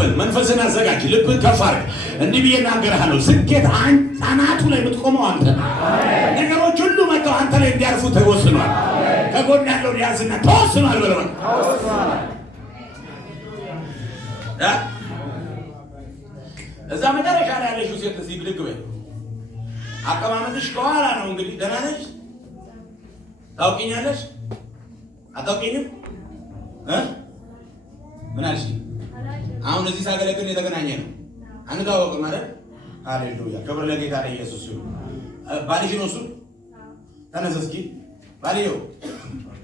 በል መንፈስን አዘጋጅ ልብን ከፍ አድርግ እንዲህ ብዬ እናገርሃለሁ ስኬት አናቱ ላይ የምትቆመው አንተ ነገሮች ሁሉ መጥተው አንተ ላይ እንዲያርፉ ተወስኗል ከጎን ያለው ያዝና ተወስኗል በለው እዛ መጨረሻ ላይ ያለሽው ሴት እዚህ ብድግ በይ አቀማመጥሽ ከኋላ ነው እንግዲህ ደህና ነሽ ታውቂኛለሽ አታውቂኝም ምን አልሽ አሁን እዚህ ሳገለግል የተገናኘ ነው አንታወቅ ማለት ሃሌሉያ ክብር ለጌታ ለኢየሱስ ይሁን ባልሽ ነው እሱ ተነስ እስኪ ባልየው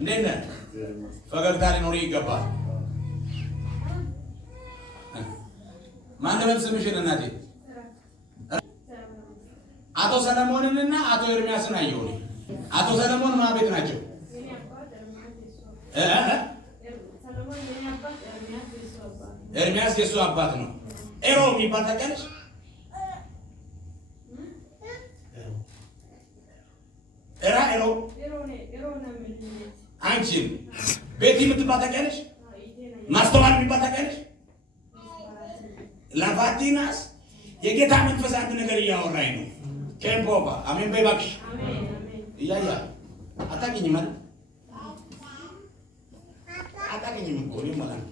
እንዴት ነህ ፈገግታ ሊኖር ይገባል ማን ነው ስምሽን እናቴ አቶ ሰለሞንንና አቶ ኤርሚያስን አየሁ አቶ ሰለሞን ማን ቤት ናቸው ኤርሚያስ የሱ አባት ነው ኤሮ የሚባል ታውቂያለሽ ኤሮ አንቺን ቤቲ የምትባል ታውቂያለሽ ማስተዋል የሚባል ታውቂያለሽ ላፋቲናስ የጌታ መንፈስ አንድ ነገር እያወራኝ ነው ኬምፖባ አሜን በይ እባክሽ እያያ አታውቂኝም ማለት አታውቂኝም እኮ እኔ ማለት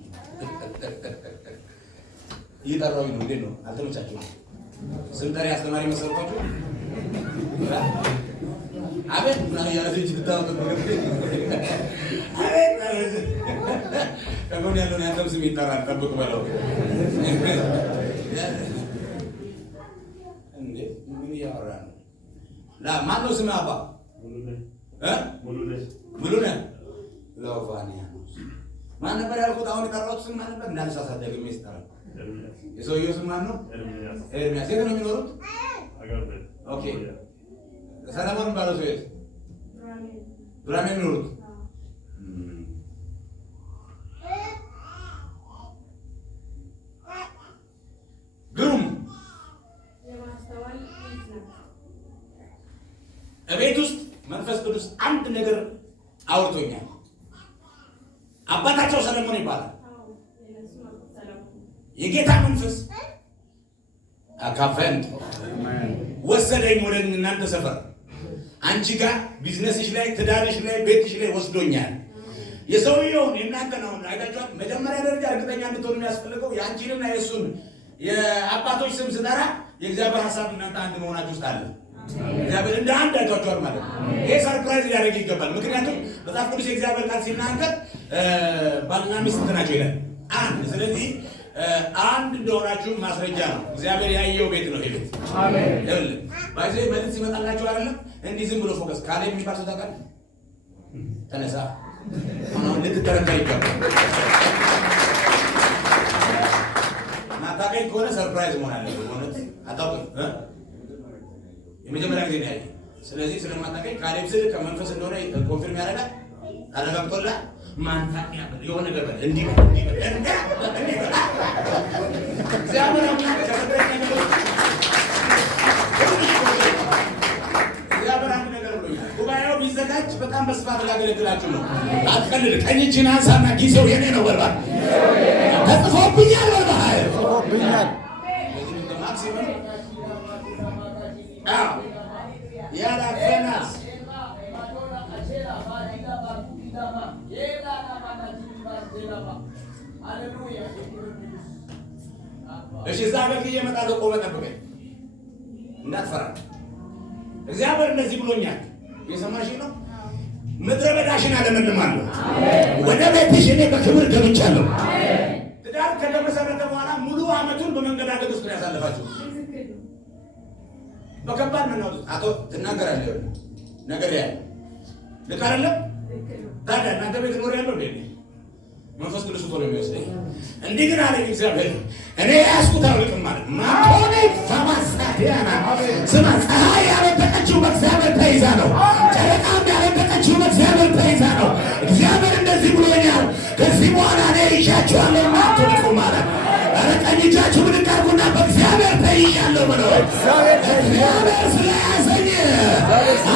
እየጠራሁኝ ነው እንዴት ነው አልተመቻችሁም ስም ጠሪ አስተማሪ መሰልኳችሁ አቤት ምናምን ያለች ትታወቅ አቤት ከጎን ያለውን ያንተም ስም ይጠራል ጠብቅ በለው እንዴ ምን እያወራ ነው ማነው ስም አባ ሙሉነህ ሎቫኒያ ማን ነበር ያልኩት አሁን የጠራሁት ስም ማን ነበር እንዳልሳሳት ደግሜ ስጠራ የሰውየው ስም ማን ነው ኤርሚያስ የት ነው የሚኖሩት ኦኬ ሰለሞን ባለው ሰው ዱራሜ የሚኖሩት ግሩም እቤት ውስጥ መንፈስ ቅዱስ አንድ ነገር አውርቶኛል አባታቸው ሰለሞን ይባላል የጌታ መንፈስ አካፈንት ወሰደኝ ወደ እናንተ ሰፈር አንቺ ጋር ቢዝነስሽ ላይ ትዳርሽ ላይ ቤትሽ ላይ ወስዶኛል የሰውየውን የእናንተ ነው አይታችኋል መጀመሪያ ደረጃ እርግጠኛ እንድትሆኑ የሚያስፈልገው የአንቺንና የእሱን የአባቶች ስም ስጠራ የእግዚአብሔር ሐሳብ እናንተ አንድ መሆናችሁ ውስጥ አለ እግዚአብሔር እንደ አንድ አይቷቸዋል ማለት ነው ይሄ ሰርፕራይዝ ሊያደርግ ይገባል ምክንያቱም መጽሐፍ ቅዱስ የእግዚአብሔር ቃል ሲናገር ባልና ሚስት ናቸው ይላል አንድ ስለዚህ አንድ እንደሆናችሁ ማስረጃ ነው እግዚአብሔር ያየው ቤት ነው ይሄ ቤት አሜን ይሁን ባይዘ መልስ ይመጣላችሁ አይደለም እንዲህ ዝም ብሎ ፎከስ ካለ የሚባል ሰው ታውቃለህ ተነሳ አሁን ልትተረከር ይገባል ማታቀኝ ከሆነ ሰርፕራይዝ መሆን አለበት ማለት አታውቅም የመጀመሪያ ጊዜ ነው ያየው ስለዚህ ስለማታቀኝ ካሌብ ስል ከመንፈስ እንደሆነ ኮንፊርም ያደርጋል አረጋግጦላ ማንታቅ ያበል የሆነ ነገር በል እንዲህ እግዚአብሔር አምላክ ከፈጠረኝ ነገር እግዚአብሔር አንድ ነገር ብሎኛል ጉባኤው ቢዘጋጅ በጣም በስፋት ላገለግላችሁ ነው አትቀልድ ቀኝ እጅህን አንሳና ጊዜው የኔ ነው በርባ ተጽፎብኛል በርባ ተጽፎብኛል ያላፈናስ እሺ እዛ በፊት እየመጣለሁ ቆመ ጠብቀኝ እንዳትፈራ እግዚአብሔር እንደዚህ ብሎኛል የሰማሽ ነው ምድረ በዳሽን አለመልማለሁ ወደ ቤትሽ እኔ በክብር ገብቻለሁ ትዳር ከተመሰረተ በኋላ ሙሉ ዓመቱን በመንገዳገድ ውስጥ ነው ያሳለፋችሁ በከባድ ነው አቶ ትናገራለህ ነገር ያለ ልክ አይደለም ታዲያ እናንተ ቤት ኖር ያለው እንዴ መንፈስ ቅዱስ ቶሎ የሚወስደኝ እንዲህ ግን አለኝ እግዚአብሔር እኔ ያስኩት አልቅም ማለት ማቆኔ ፈማሳቲያና ስማ ፀሐይ ያረበቀችው በእግዚአብሔር ተይዛ ነው ጨረቃም ያረበቀችው በእግዚአብሔር ተይዛ ነው እግዚአብሔር እንደዚህ ብሎኛል ከዚህ በኋላ እኔ ይሻችኋለሁ ማትልቁ ማለት ኧረ ቀኝ እጃችሁ ብድግ አድርጉና በእግዚአብሔር ተይዣለሁ ብለው እግዚአብሔር ስለያዘኝ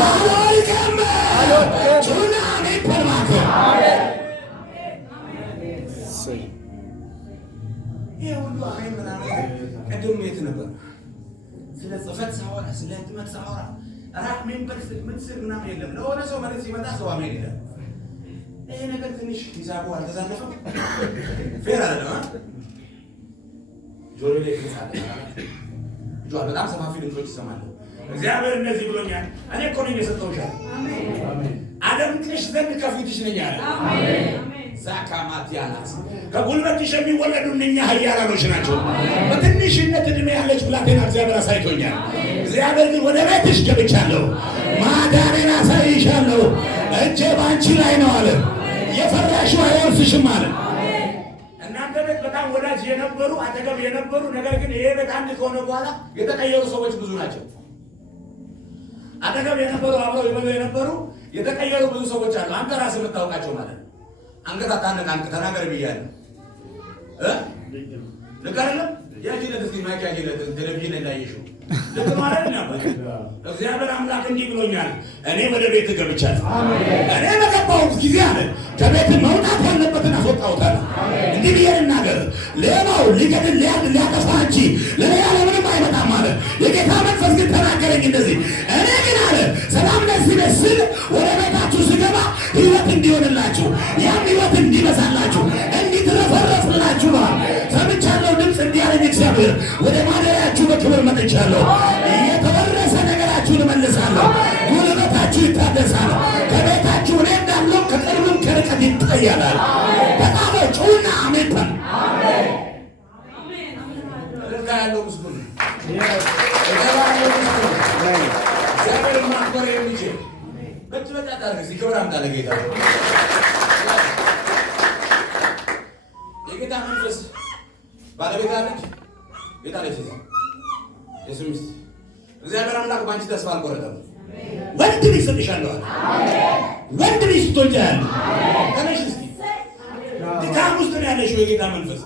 አልወድቅም ጩና እኔ ፐልማቶ ይሄ ሁሉ አሜን ምናምን ቅድም የት ነበር? ስለ ጽፈት ሳወራ ስለ ህትመት ሳወራ ራሜን በልስል ምትስል ምናምን የለም። ለሆነ ሰው ማለት ሲመጣ ሰው አሜን ይላል። ይሄ ነገር ትንሽ ሂሳቡ አልተዛለፈም። ፌር አይደለም። ጆሮ ላይ ይጻፋል። ጆሮ በጣም ሰፋፊ ድምጾች ይሰማሉ። እግዚአብሔር እንደዚህ ብሎኛል። እኔ እኮ ነኝ የሰጠሁሽ። አሜን። አደምቅሽ ዘንድ ከፊትሽ ነኝ አለ። አሜን። ዛካማቲያናስ ከጉልበትሽ የሚወለዱ እነኛ ኃያላኖች ናቸው። በትንሽነት ዕድሜ ያለች ብላቴና እግዚአብሔር አሳይቶኛል። እግዚአብሔር ግን ወደ ቤትሽ ገብቻለሁ፣ ማዳኔን አሳይሻለሁ፣ እጄ በአንቺ ላይ ነው አለ። የፈራሽው አይወርስሽም አለ። እናንተ ቤት በጣም ወዳጅ የነበሩ አጠገብ የነበሩ ነገር ግን ይሄ ቤት አንድ ከሆነ በኋላ የተቀየሩ ሰዎች ብዙ ናቸው። አጠገብ የነበሩ አብረው ይበሉ የነበሩ የተቀየሩ ብዙ ሰዎች አሉ። አንተ ራስህ የምታውቃቸው ማለት ነው። አንገት አታነቃንቅ፣ ተናገር ብያለሁ። ልክ አይደለም? ያጅለት እስቲ ማይክ ያጅለት ቴሌቪዥን እንዳየሽው ልክ ማለት ነው። እግዚአብሔር አምላክ እንዲህ ብሎኛል፣ እኔ ወደ ቤት ገብቻለሁ። እኔ በገባሁት ጊዜ አለ ከቤት መውጣት ያለበትን አስወጣሁታለሁ። እንዲህ ብዬ ልናገር፣ ሌላው ሊገድል ሊያጠፋ እንጂ ለሌላ ለምንም አይመጣም አለ። የጌታ መንፈስ ግን ተናገረኝ እንደዚህ፣ እኔ ግን አለ ሰላም ለዚህ ቤት ስል ወደ ቤታችሁ ስገባ ሕይወት እንዲሆንላችሁ፣ ያም ሕይወት እንዲበዛላችሁ፣ እንዲትረፈረፍላችሁ ነው። ሰምቻለሁ ድምፅ እንዲህ አለኝ እግዚአብሔር፣ ወደ ማደሪያችሁ በክብር መጥቻለሁ። የተወረሰ ነገራችሁን እመልሳለሁ። ጉልበታችሁ ይታደሳል። ከቤታችሁ እኔ እንዳለው ከቅርብም ከርቀት ይታያላል። በጣም ጩና አሜን በል። እርጋ ያለው ምስጉን እግዚአብሔር ማክበር የሚችል በጭበጫ ዳርግ ሲክብር አምጣለ ጌታ የጌታ መንፈስ ባለቤት አለች ጌታ አለች የሱ ሚስት እግዚአብሔር አምላክ ባንቺ ተስፋ አልቆረጠም። ወንድ ልጅ ሰጥሻለሁ አለ። ወንድ ልጅ ትወልጃለሽ። ተነሽ እስኪ ድካም ውስጥ ነው ያለሽው። የጌታ መንፈስ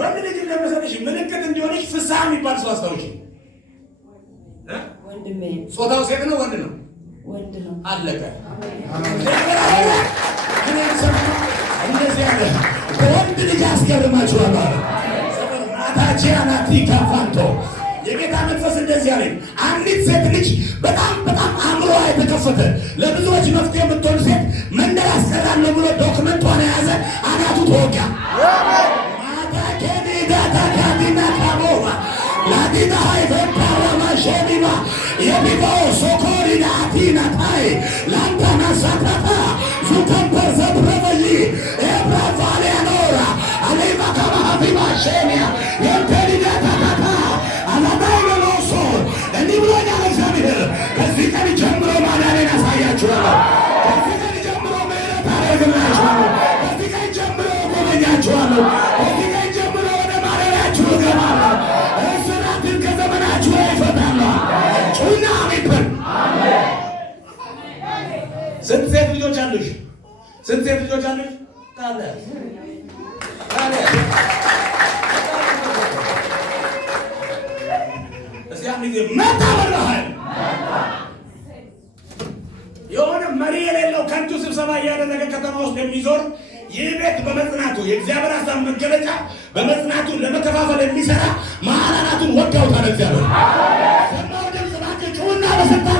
ወንድ ልጅ እንደመሰለሽ ምልክት እንዲሆንሽ ፍስሐ የሚባል ሰው አስታውሽ። ወንድሜ ጾታው ሴት ነው ወንድ ነው? ወንድ ነው። አለቀ። እንደዚህ ያለ በወንድ ልጅ አስገርማችኋል አለ። ማታቺያናቲ ካፋንቶ የጌታ መንፈስ እንደዚህ አለኝ። አንዲት ሴት ልጅ በጣም አእምሮዋ የተከፈተ ለብዙዎች መፍትሄ የምትሆን ሴት መንደር አስቀራለሁ ብሎ ዶክመንቷን የያዘ አናቱ ተወጋ። ማታኬኒ ዳታካቲና ካቦባ ላዲና ሃይፈንታራማ ሸሚማ የቢቦ ሶኮሪና አቲና ታይ ላንታና ሳታታ ዙተንፐር ዘብረበይ ኤብራቫሊያኖራ አሌማ ከማሃፊማ ሸሚያ የንተሊዳታታታ አላዳይገሎሶ እንዲህ ብሎኛል እግዚአብሔር። ከዚህ ቀን ጀምሮ ማዳኔን አሳያችኋለሁ። ከዚህ ቀን ጀምሮ ምሕረት አደርግላችኋለሁ። ከዚህ ቀን ጀምሮ ጎበኛችኋለሁ። ከዚህ ቀን ጀምሮ ወደ ማደሪያችሁ እገባለሁ። እስራትን ከዘመናችሁ ላይ እፈታለሁ። ጩና አሜን በል። ስንት ሴት ልጆች አሉሽ? ስንት ሴት ልጆች አሉሽ? ታለ እስያን ጊዜ መጣ በላሃል። የሆነ መሪ የሌለው ከንቱ ስብሰባ እያደረገ ከተማ ውስጥ የሚዞር ይህ ቤት በመጽናቱ የእግዚአብሔር ሀሳብ መገለጫ በመጽናቱ ለመከፋፈል የሚሰራ ማዕላናቱን ወጋውታል። እግዚአብሔር ሰማው ድምፅ ባጭ ጩና በስልጣን